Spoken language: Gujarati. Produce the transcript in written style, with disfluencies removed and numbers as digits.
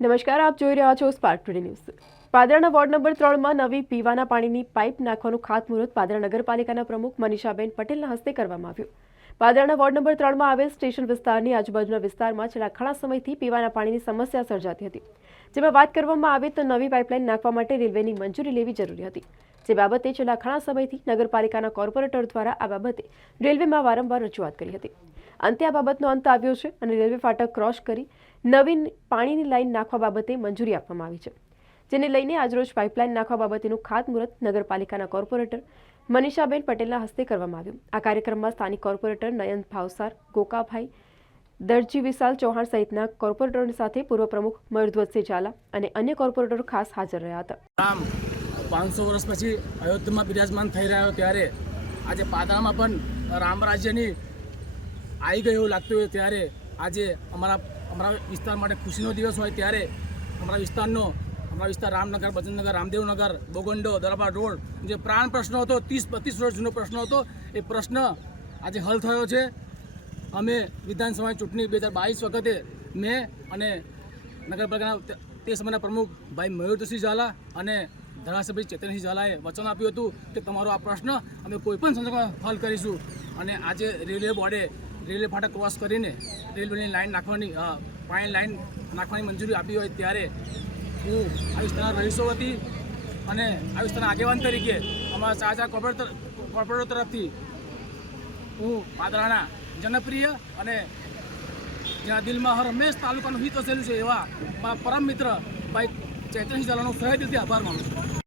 નમસ્કાર, આપ જોઈ રહ્યા છો સ્પાર્ક ટુડે ન્યૂઝ। પાદરાના વોર્ડ નંબર 3માં નવી પીવાના પાણીની પાઇપ નાખવાનું ખાતમુહૂર્ત પાદરા નગરપાલિકાના પ્રમુખ મનીષાબેન પટેલના હસ્તે કરવામાં આવ્યું। પાદરાના વોર્ડ નંબર 3માં આવેલ સ્ટેશન વિસ્તારની આજુબાજુના વિસ્તારમાં છેલ્લા ઘણા સમયથી પીવાના પાણીની સમસ્યા સર્જાતી હતી, જેમાં વાત કરવામાં આવે તો નવી પાઇપલાઇન નાખવા માટે રેલવેની મંજૂરી લેવી જરૂરી હતી, જે બાબતે છેલ્લા ઘણા સમયથી નગરપાલિકાના કોર્પોરેટર દ્વારા આ બાબતે રેલવેમાં વારંવાર રજૂઆત કરી હતી। અંતે આ બાબતનો અંત આવ્યો છે અને રેલવે ફાટક ક્રોસ કરી નવી પાણીની લાઇન નાખવા બાબતે મંજૂરી આપવામાં આવી છે, જેને લઈને આજરોજ પાઇપલાઇન નાખવા બાબતેનું ખાતમુહૂર્ત નગરપાલિકાના કોર્પોરેટર મનીષાબેન પટેલના હસ્તે કરવામાં આવ્યું। આ કાર્યક્રમમાં સ્થાનિક કોર્પોરેટર નયન ભાવસાર, ગોકાભાઈ, દરજી વિશાલ ચૌહાણ સહિતના કોર્પોરેટરોની સાથે પૂર્વ પ્રમુખ મયુરધ્વજસિંહ ઝાલા અને અન્ય કોર્પોરેટરો ખાસ હાજર રહ્યા હતા। રામ 500 વર્ષ પછી અયોધ્યામાં બિરાજમાન થઈ રહ્યો ત્યારે આજે પાદરામાં પણ રામ રાજ્યની આવી ગયું એવું લાગતું હોય ત્યારે આજે અમારા વિસ્તાર માટે ખુશીનો દિવસ હોય ત્યારે અમારા વિસ્તાર રામનગર, બચનનગર, રામદેવનગર, બોગંડો, દરબાર રોડ જે પ્રાણ પ્રશ્ન હતો, 30-32 વર્ષ જૂનો પ્રશ્ન હતો, એ પ્રશ્ન આજે હલ થયો છે। અમે વિધાનસભાની ચૂંટણી 2022 વખતે મેં અને નગરપાલિકાના તે સમયના પ્રમુખ ભાઈ મયુરધ્વજસિંહ ઝાલા અને ધારાસભ્ય ચેતનસિંહ ઝાલાએ વચન આપ્યું હતું કે તમારો આ પ્રશ્ન અમે કોઈપણ સંજોગોમાં હલ કરીશું। અને આજે રેલવે બોર્ડે રેલવે ફાટક ક્રોસ કરીને રેલવેની લાઇન નાખવાની પાણી લાઇન નાખવાની મંજૂરી આપી હોય ત્યારે હું આ વિસ્તારના રહીશો વતી અને આ વિસ્તારના આગેવાન તરીકે અમારા ચાર કોર્પોરેટર તરફથી હું પાદરાના જનપ્રિય અને જેના દિલમાં હંમેશ તાલુકાનું હિત વસેલું છે એવા મારા પરમ મિત્ર ભાઈ ચેતનસિંહ ઝાલાનો સહેજ દિલથી આભાર માનું છું।